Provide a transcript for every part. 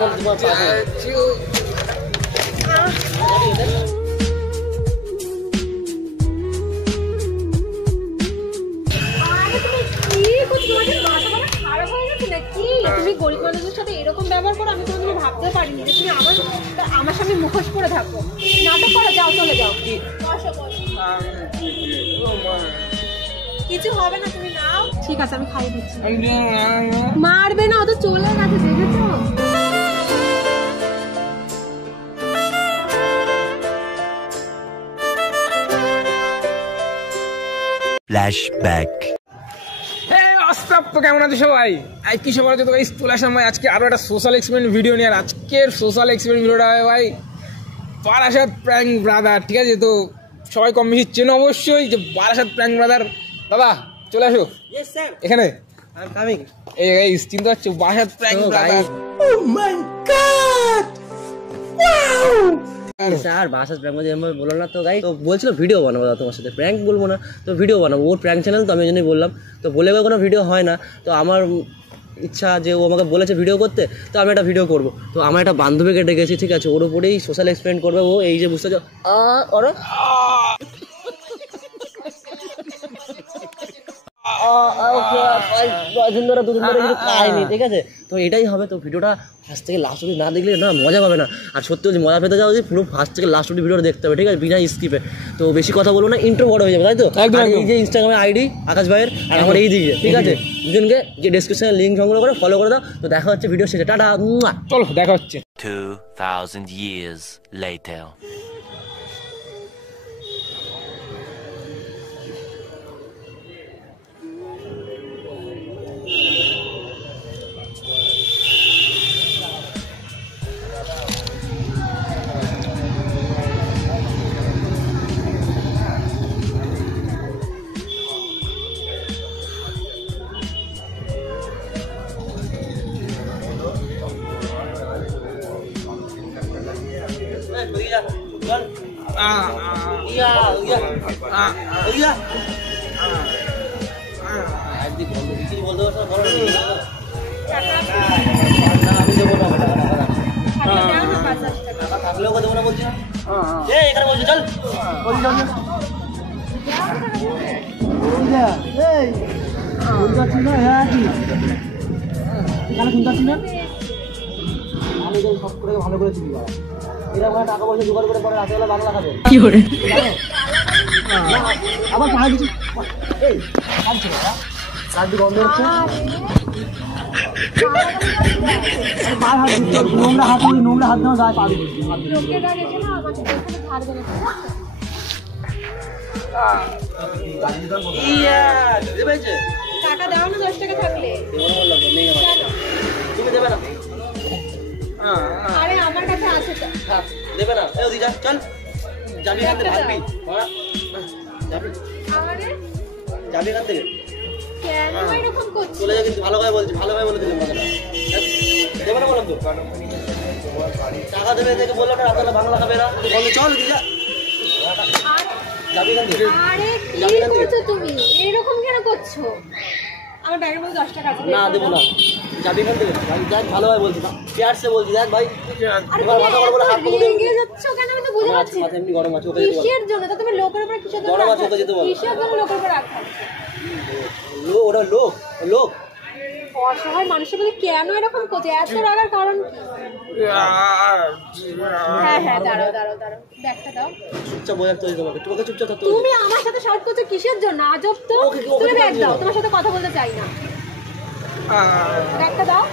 তুমি গরিব মানুষের সাথে এরকম ব্যবহার করো, আমি কোনোদিনও ভাবতে পারিনি যে তুমি আমার সামনে মুখোশ করে থাকো। নাটক করো, যাও চলে যাও। কিছু হবে না, তুমি নাও। ঠিক আছে, আমি খাইয়ে দিচ্ছি। মারবে না, ও তো চলে গেছে, দেখেছো? ফ্ল্যাশব্যাক। কেমন আছে সবাই? কি সবার তো গাইস চলে আসলাম ভাই আজকে আরো একটা সোশ্যাল এক্সপেরিমেন্ট ভিডিও নিয়ে। আর আজকের সোশ্যাল এক্সপেরিমেন্ট ভিডিওটা ভাই বারাসাত প্র্যাঙ্ক ব্রাদার। ঠিক আছে, তো সবাই কম বেশি চেনো অবশ্যই যে বারাসাত প্র্যাঙ্ক ব্রাদার। দাদা চলে আসো এখানে। এই গাইস চিনতে পারছো বারাসাত প্র্যাঙ্ক ব্রাদার। ও মাই গড, স্যার বাসার প্র্যাঙ্ক বললো না তো গাই, তো বলছিল ভিডিও বানাবো তোমার সাথে, প্র্যাঙ্ক বলবো না তো ভিডিও বানাবো। ওর প্র্যাঙ্ক চ্যানেল তো আমি জন্যই বললাম, তো বলে কোনো ভিডিও হয় না, তো আমার ইচ্ছা যে ও আমাকে বলেছে ভিডিও করতে, তো আমি একটা ভিডিও করবো। তো আমার একটা বান্ধবীকে ডেকেছি, ঠিক আছে, ওর উপরেই সোশ্যাল এক্সপেরিমেন্ট করবে ও। এই যে বুঝতে পারছো ওরা খায়নি, ঠিক আছে, তো এটাই হবে। তো ভিডিওটা ফার্স্ট থেকে লাস্ট অবধি না দেখলে না মজা পাবে না। আর সত্যি যদি মজা পেতে যাও পুরো ফার্স্ট থেকে লাস্ট অবধি ভিডিওটা দেখতে হবে, ঠিক আছে, বিনা স্কিপে। তো বেশি কথা বলবো না, ইন্ট্রো বড় হয়ে যাবে, তাই তো? এই যে ইনস্টাগ্রামে আইডি আকাশ ভাইয়ের আর আমার এই দিকে, ঠিক আছে, দুজনকে যে ডেসক্রিপশনে লিঙ্ক সংগ্রহ করে ফলো করে দাও। তো দেখা হচ্ছে ভিডিও শেষে, টাটা। চলো দেখা হচ্ছে 2000 years later. ভালো করে চিনি এরা টাকা পয়সা জোগাড় করে পরে রাতেবেলা বাংলা খাবে। কি করে আবার পাহাড় কিছু গন্ধ হচ্ছে, নোংরা হাত দেওয়া যায় পাবি। টাকা দাও না, 10 টাকা থাকলে তুমি দেবে না? আরে আমার কাছে আছে তো। দেবে না? এই দিদা চল যাবি এখান থেকে, ভাগবি যাবি এখান থেকে। কেন এরকম করছিস? চলে যা, কিন্তু ভালো ভাই বলছি, ভালো ভাই বলে দিলাম কথাটা। দেবে না বললাম তো, টাকা দেবে দেখে বললো না রাতেবেলা বাংলা খাবে না, বলে চল দিদা যাবি এখান থেকে। আরে কি করছো তুমি? এরকম কেন করছো? আমার ব্যাগের মধ্যে 10 টাকা আছে। না দেবো না, যাবি এখান থেকে। দেখ ভালো ভাই বলছি, পেয়ারসে বলছি, দেখ ভাই রেগে যাচ্ছ কেন? আমি তো বুঝতে পারছি না। এমনি গরম আছে, ওকে কিসের জন্য? তা তুমি লোকের উপর কিসের জন্য? গরম আছে, ওকে যেতে বল। কিসের জন্য লোকের উপর রাখছো? ওরা লোক অসহায় মানুষের প্রতি কেন এরকম করছে? এত রাগার কারণ কি? হ্যাঁ দাঁড়াও ব্যাগটা দাও। চুপচাপ বলে রাখতে হবে তোমাকে, তোমাকে চুপচাপ থাকতে হবে। তুমি আমার সাথে শর্ট করছো কিসের জন্য? আজব তো। তুমি ব্যাগ দাও, তোমার সাথে কথা বলতে চাই না। ব্যাগটা দাও,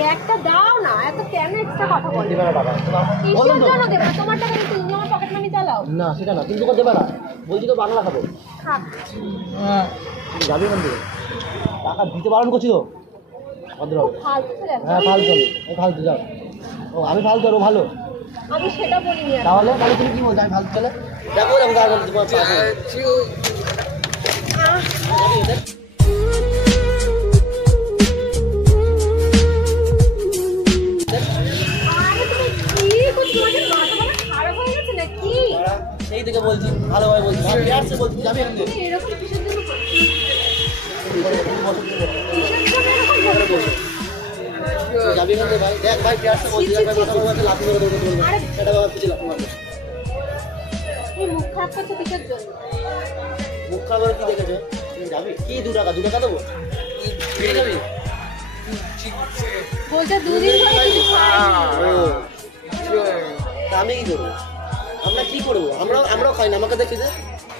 ব্যাগটা দাও না। এত কেন এক্সট্রা কথা বলো? দেবে না টাকা, কিসের জন্য দেবে? তোমার টাকা দিয়ে তুমি আমার পকেট মানি চালাও না, সেটা না, কিন্তু দেবে না বলছি তো বাংলা খাবো। যাবি এখান থেকে, টাকা দিতে বারণ করছি তো ভদ্র হবে। হ্যাঁ ফালতু, ফালতু যাও। ও আমি ফালতু আর ও ভালো? আমি সেটা বলিনি। তাহলে তুমি কি বলছো? আমি ফালতু চলে দেখো আমি তার মধ্যে তোমার সেই থেকে বলছি, ভালোভাবে বলছি, পেয়ারসে বলছি, যাবি এখান থেকে। যাবি এখান থেকে ভাই, দেখ ভাই পেয়ারটা বলছি ভাই, মাথা মাথা লাফি মেরে দৌড়তে বলবো, সেটা বাবা কিছু লাফি মারবে। তুমি মুখ খারাপ করছো কিসের জন্য? মুখ খাবার কি দেখেছো? তুই যাবি কি 2 টাকা দেবো? ফিরে যাবি? বলছে 2 দিন ধরে কিছু খাইনি। তা আমি কি করবো? আমরা কি করবো? আমরাও খাই না, আমাকে দেখি যে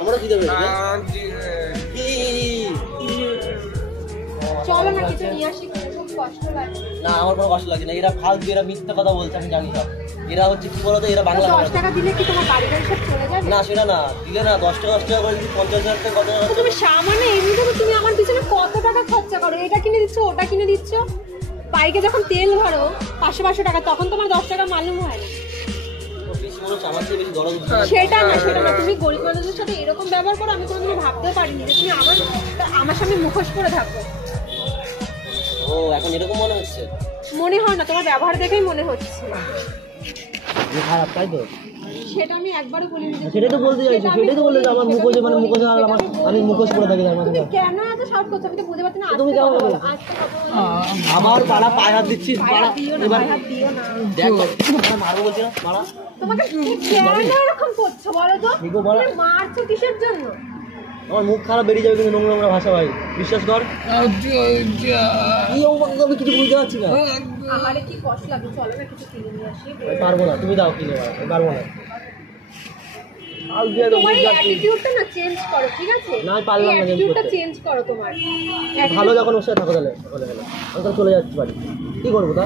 আমরাও কি দেবে কি? চলো না কিছু নিয়ে আসি, খুব কষ্ট লাগে। না আমার কোনো কষ্ট লাগে না, এরা ফালতু, এরা মিথ্যা কথা বলছে, আমি জানি সব। এরা হচ্ছে কি বলতো, এরা বাংলা 10 টাকা দিলে কি তোমার বাড়ি গাড়ি সব চলে যাবে? না সেটা না দিলে না, 10 টাকা করে যদি 50,000 টাকা কত টাকা? তুমি সামান্য এমনিতে তুমি আমার পিছনে কত টাকা খরচা করো, এটা কিনে দিচ্ছ ওটা কিনে দিচ্ছ। বাইকে যখন তেল ভরো 500 টাকা, তখন তোমার 10 টাকা মালুম হয় না। বেশি মনে হচ্ছে আমার চেয়ে বেশি দরদ। সেটা না, তুমি গরিব মানুষের সাথে এরকম ব্যবহার করো, আমি কোনোদিনও ভাবতেও পারিনি যে তুমি আমার সামনে মুখোশ করে থাকো। ও এখন এরকম মনে হচ্ছে? মনে হয় না, তোমার ব্যবহার দেখেই মনে হচ্ছে। খারাপ তাই তো? সেটা আমি একবারও বলিনি। সেটাই তো বলতে চাইছি, সেটাই তো বলতে আমার মুখোশ, মানে মুখোশ আমি মুখোশ করে থাকি তার তুমি মধ্যে। কেন এত শর্ট করছো আমি তো বুঝতে পারছি না। তুমি কেমন বলো? আমার পাড়া পায়ে হাত দিচ্ছি, পাড়া এবার দেখ মারবো বলছি না, মারা তোমাকে কেন এরকম করছো বলো তো? তুমি মারছো কিসের জন্য? আমার মুখ খারাপ বেরিয়ে যাবে কিন্তু নোংরা ভাষা ভাই, বিশ্বাস কর। কি আমি কিছু বুঝতে পারছি না। আমারে কি কষ্ট লাগে, চলো না কিছু কিনে নিয়ে আসি। পারবো না, তুমি দাও কিনে, পারবো না। তোমার এই অ্যাটিটিউডটা না চেঞ্জ করো, ঠিক আছে? না পারলাম না, অ্যাটিটিউডটা চেঞ্জ করো তোমার। ভালো যখন ওর সাথে থাকো তাহলে আমি তো চলে যাচ্ছি বাড়ি, কি করবো তা?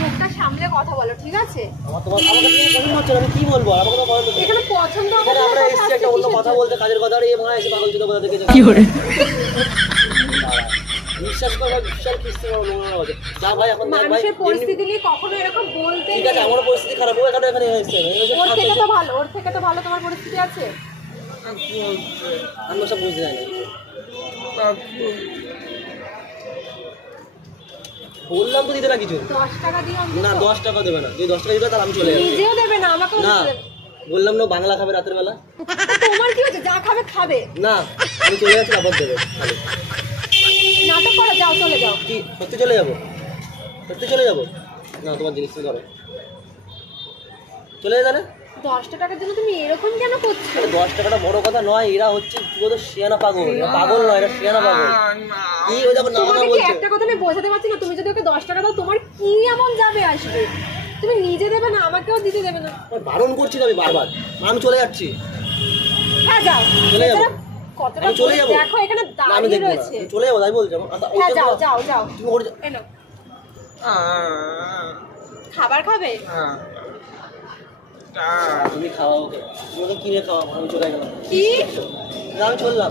মুখটা সামলে কথা বলো, ঠিক আছে? আমি কি বলবো? আমাকে তো বলো তো। এখানে পছন্দ এখানে আমরা এসেছি একটা অন্য কথা বলতে, কাজের কথা, আর এই মনে হয় এসে পাগল চোদা কথা দেখেছে। কি করে? বিশ্বাস করো ভাই, বিশ্বাস কিস্তি করো নোংরা কথা। যা ভাই এখন দেখ ভাই, মানুষের পরিস্থিতি নিয়ে কখনো এরকম বলতে ঠিক আছে আমার পরিস্থিতি খারাপ, ও এখানে এসেছে। ওর থেকে তো ভালো তোমার পরিস্থিতি আছে। আমি সব বুঝতে যাই না, বললাম তো দিতে না কিছু। 10 টাকা দিও না 10 টাকা দেবে না, তুই 10 টাকা দিবে তাহলে আমি চলে যাবো। নিজেও দেবে না, আমাকেও না দিতে দেবে। বললাম না বাংলা খাবে রাতের বেলা। তোমার কি হচ্ছে, যা খাবে খাবে। না আমি চলে যাচ্ছি, আবার দেবে খালি। নাটক করো, যাও চলে যাও। কি সত্যি চলে যাবো? সত্যি চলে যাবো? না তোমার জিনিস তুমি ধরো, চলে যাবে না। 10 টাকার জন্য তুমি এরকম কেন করছো? 10 টাকাটা বড় কথা নয়, এরা হচ্ছে পুরো তো শিয়ানা পাগল, এরা পাগল নয়, এরা শিয়ানা পাগল। কি হয়ে যাবে না তোমাকে কি বলছে? একটা কথা আমি বোঝাতে পারছি না, তুমি যদি ওকে 10 টাকা দাও তোমার কি এমন যাবে আসবে? তুমি নিজে দেবে না, আমাকেও দিতে দেবে না। বারণ করছি আমি বারবার, আমি চলে যাচ্ছি। হ্যাঁ যাও, চলে যাবো। কতটা আমি চলে যাবো। দেখো এখানে না আমি দাঁড়িয়ে দেখবো না, রয়েছে। আমি চলে যাবো তাই বলছি। হ্যাঁ যাও যাও যাও, তুমি ওর এনো খাবার খাবে। তুমি খাওয়াও, তুমি ওকে কিনে খাওয়াবো, আমি চলে গেলাম। কি না আমি চললাম,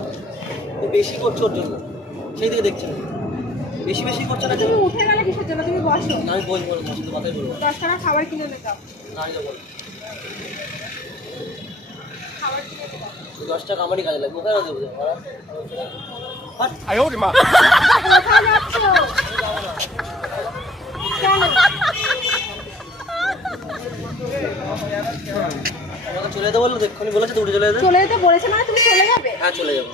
তুমি বেশি করছো ওর জন্য, সেই দিকে দেখছি না, বেশি করছো না। তুমি উঠে গেলে কিসের জন্য? তুমি বসো, না আমি বলবো না, শুধু কথাই বলবো। 10 টাকা খাবার কিনে এনে দাও। না আমি যাবো, খাবার কিনে এনে দাও। 10 টাকা আমারই কাজে লাগবে, ওখানে দেবো। আয় ওরে মা। কোথায় যাচ্ছো? কেন? আমাকে চলে যেতে বললো, এক্ষুনি বলেছে তো উঠে চলে যেতে। চলে যেতে বলেছে মানে তুমি চলে যাবে? হ্যাঁ চলে যাবো।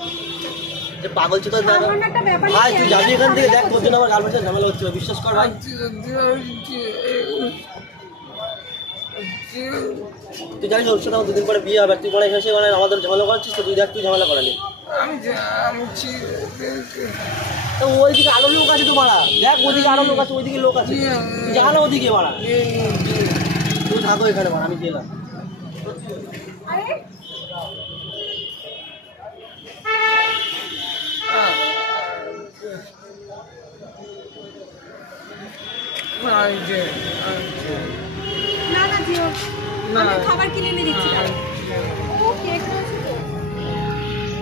যে পাগল ছিল সামান্য একটা ব্যাপার নিয়ে ভাই, তুই যাবি কেন এখান থেকে, এত দেখ তোর জন্য আমার গার্লফ্রেন্ডের ঝামেলা হচ্ছে, বিশ্বাস কর ভাই। তুই জানিস ওর সাথে আমার 2 দিন পরে বিয়ে হবে, তুই পরে এসে মানে আমাদের ঝামেলা করছিস, তো তুই দেখ তুই ঝামেলা করালি। তো ওইদিকে আরো লোক আছে তো মারা, দেখ ওইদিকে আরো লোক আছে, ওইদিকে লোক আছে, তুই যা না ওদিকে মারা, তুই থাকো এখানে মারা, আমি গেলাম। আরে না না জিও, আমি খাবার কিনে এনে দিচ্ছি। ও কেক রয়েছে তো,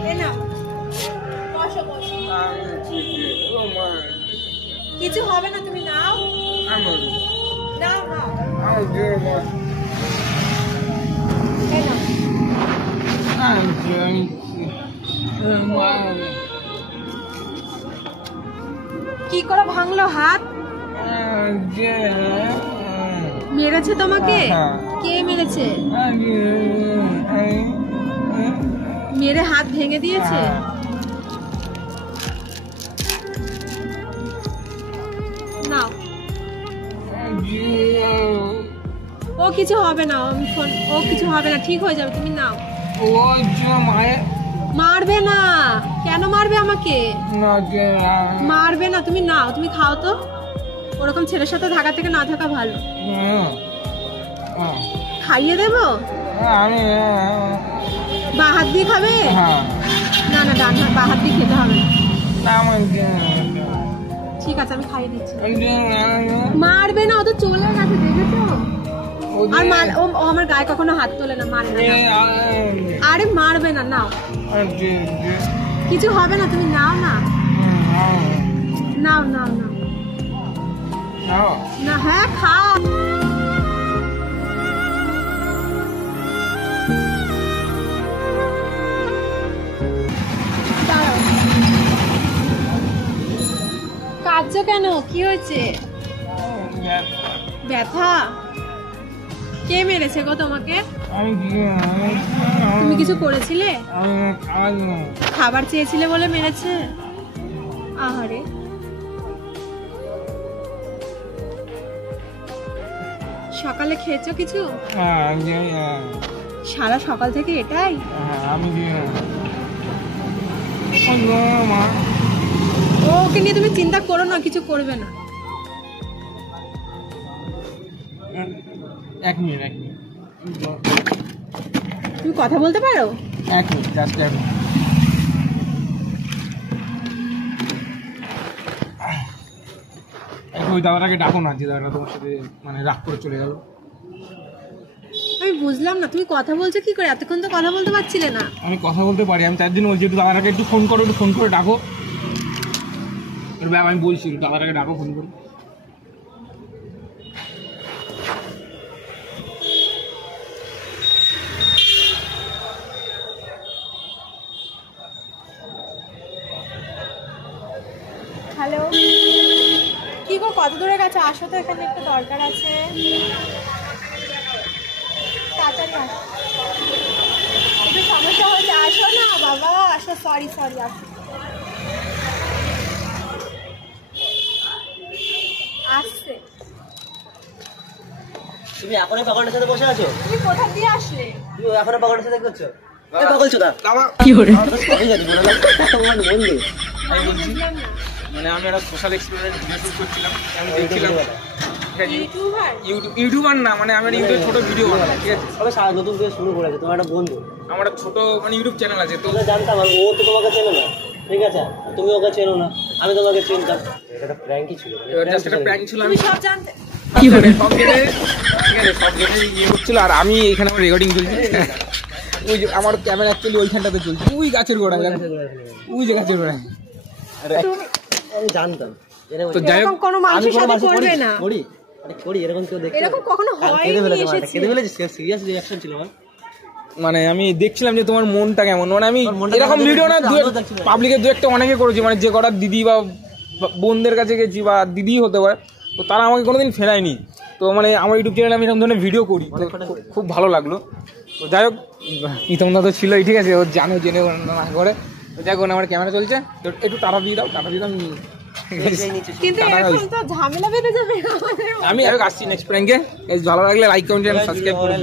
এই নাও বসো বসো। কিছু হবে না, তুমি নাও নাও নাও, এই নাও। কি করে ভাঙলো হাত? মেরেছে তোমাকে? কে মেরেছে? মেরে হাত ভেঙে দিয়েছে? নাও ও কিছু হবে না, আমি ফোন, ও কিছু হবে না, ঠিক হয়ে যাবে, তুমি নাও। ও মায়ের মারবে না, কেন মারবে আমাকে? মারবে না, তুমি নাও, তুমি খাও তো। ওরকম ছেলের সাথে থাকা থেকে না থাকা ভালো। খাইয়ে দেবো? বা হাত দিয়ে খাবে? না না, ডান হাত, বা হাত দিয়ে খেতে হবে না। ঠিক আছে, আমি খাইয়ে দিচ্ছি। মারবে না, ও তো চলে গেছে, দেখেছো? আর ও আমার গায়ে কখনো হাত তোলে না, মারে না। আরে মারবে না, নাও, কিছু হবে না, তুমি নাও না, নাও নাও নাও না। হ্যাঁ খাও। কাঁদছো কেন, কি হয়েছে? ব্যথা? কে মেরেছে গো তোমাকে? তুমি কিছু করেছিলে? খাবার চেয়েছিলে বলে মেরেছে? আহারে, সকালে খেয়েছো কিছু? সারা সকাল থেকে এটাই? ওকে নিয়ে তুমি চিন্তা করো না, কিছু করবে না। এক মিনিট। তুমি কথা বলতে পারো? এক মিনিট, জাস্ট এক মিনিট। ওই দাদাটাকে ডাকো না, যে দাদাটা তোমার সাথে মানে রাগ করে চলে গেল। আমি বুঝলাম না, তুমি কথা বলছো কি করে? এতক্ষণ তো কথা বলতে পারছিলে না। আমি কথা বলতে পারি, আমি তার জন্য বলছি একটু দাদাটাকে একটু ফোন করো, একটু ফোন করে ডাকো। আমি বলছি দাদাটাকে ডাকো ফোন করে। হ্যালো, কি গো, কত দূরে গেছো? আসো তো, এখানে একটু দরকার আছে, তাড়াতাড়ি আসো। একটু সমস্যা হয়েছে, আসো না বাবা, আসো। সরি, আসো। আসছে। তুমি এখনই পাগলটার সাথে বসে আছো? তুমি কোথা দিয়ে আসলে? তুমি এখনো পাগলটার সাথে করছো? পাগল চোদা কি করে বন্ধু? বুঝলাম না। মানে আমি একটা সোশ্যাল এক্সপেরিমেন্ট ভিডিও শুট করছিলাম, আমি দেখছিলাম। ইউটিউবার না, মানে আমি ইউটিউবে ছোট ভিডিও বানাই, ঠিক আছে? তবে নতুন করে শুরু করেছে, তোমার একটা বন্ধু। আমার একটা ছোট মানে ইউটিউব চ্যানেল আছে, তো জানতাম ও তো তোমাকে চেনে না, ঠিক আছে? তুমি ওকে চেনো না, আমি তোমাকে চিনতাম। এটা প্র্যাঙ্কই ছিল, জাস্ট একটা প্র্যাঙ্ক ছিল। তুমি সব জানতে? কি করে সব জেনে, ঠিক আছে, সব জেনে ইয়ে করছিল। আর আমি এখানে আমার রেকর্ডিং চলছে। ওই যে আমার ক্যামেরা অ্যাকচুয়ালি ওইখানটাতে চলছে, ওই গাছের গোড়ায়, ওই যে গাছের গোড়ায়। আমি জানতাম। তো যাই হোক, কোনো মানুষের সাথে করবে না। করি এরকম কেউ দেখে? এরকম কখনো হয়নি। কেঁদে ফেলেছি, সিরিয়াস রিঅ্যাকশন ছিল আমার। মানে আমি দেখছিলাম যে তোমার মনটা কেমন। মানে আমি এরকম ভিডিও না পাবলিকের দু একটা অনেকে করেছি, মানে যে কটা দিদি বা বোনদের কাছে গেছি, বা দিদি হতে পারে, তো তারা আমাকে কোনোদিন ফেরায়নি। তো মানে আমার ইউটিউব চ্যানেলে আমি এরকম ধরনের ভিডিও করি, তো খুব ভালো লাগলো। তো যাই হোক, প্রীতমদা তো ছিলই, ঠিক আছে, ও জানো জেনে না করে। তো যাই হোক, আমার ক্যামেরা চলছে, তো একটু টাটা দিয়ে দাও। কিন্তু এখন তো ঝামেলা বেঁধে যাবে। আমি আসছি নেক্সট প্র্যাঙ্কে। ভালো লাগলে লাইক কমেন্ট এন্ড সাবস্ক্রাইব করুন।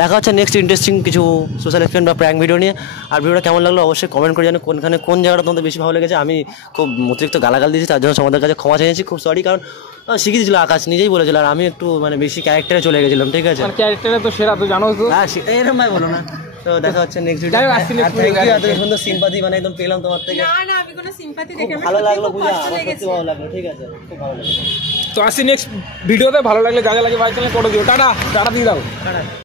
দেখা হচ্ছে নেক্সট ইন্টারেস্টিং কিছু সোশ্যাল এক্সপেরিমেন্ট বা প্র্যাঙ্ক ভিডিও নিয়ে। আর ভিডিওটা কেমন লাগলো অবশ্যই কমেন্ট করে জানো, কোন জায়গাটা তোমাদের বেশি ভালো লেগেছে। আমি খুব অতিরিক্ত গালাগাল দিয়েছি, তার জন্য তোমাদের কাছে ক্ষমা চেয়েছি, খুব সরি। কারণ শিখে দিয়েছিল, আকাশ নিজেই বলেছিল, আর আমি একটু মানে বেশি ক্যারেক্টারে চলে গেছিলাম, ঠিক আছে? ক্যারেক্টারে তো সেরা, তো জানো তো। হ্যাঁ, সেটাই, এরকম ভাই বলো না। তো দেখা হচ্ছে নেক্সট ভিডিও। এত সুন্দর সিম্পাথি মানে একদম পেলাম তোমার থেকে। না না, আমি কোনো সিম্পাথি দেখে ভালো লাগলো, বুঝা সত্যি ভালো লাগলো, ঠিক আছে, খুব ভালো লাগলো। তো আসি নেক্সট ভিডিওতে। ভালো লাগলে যা যা লাগে ভাই চ্যানেল করে দিও। টাটা দিয়ে দাও।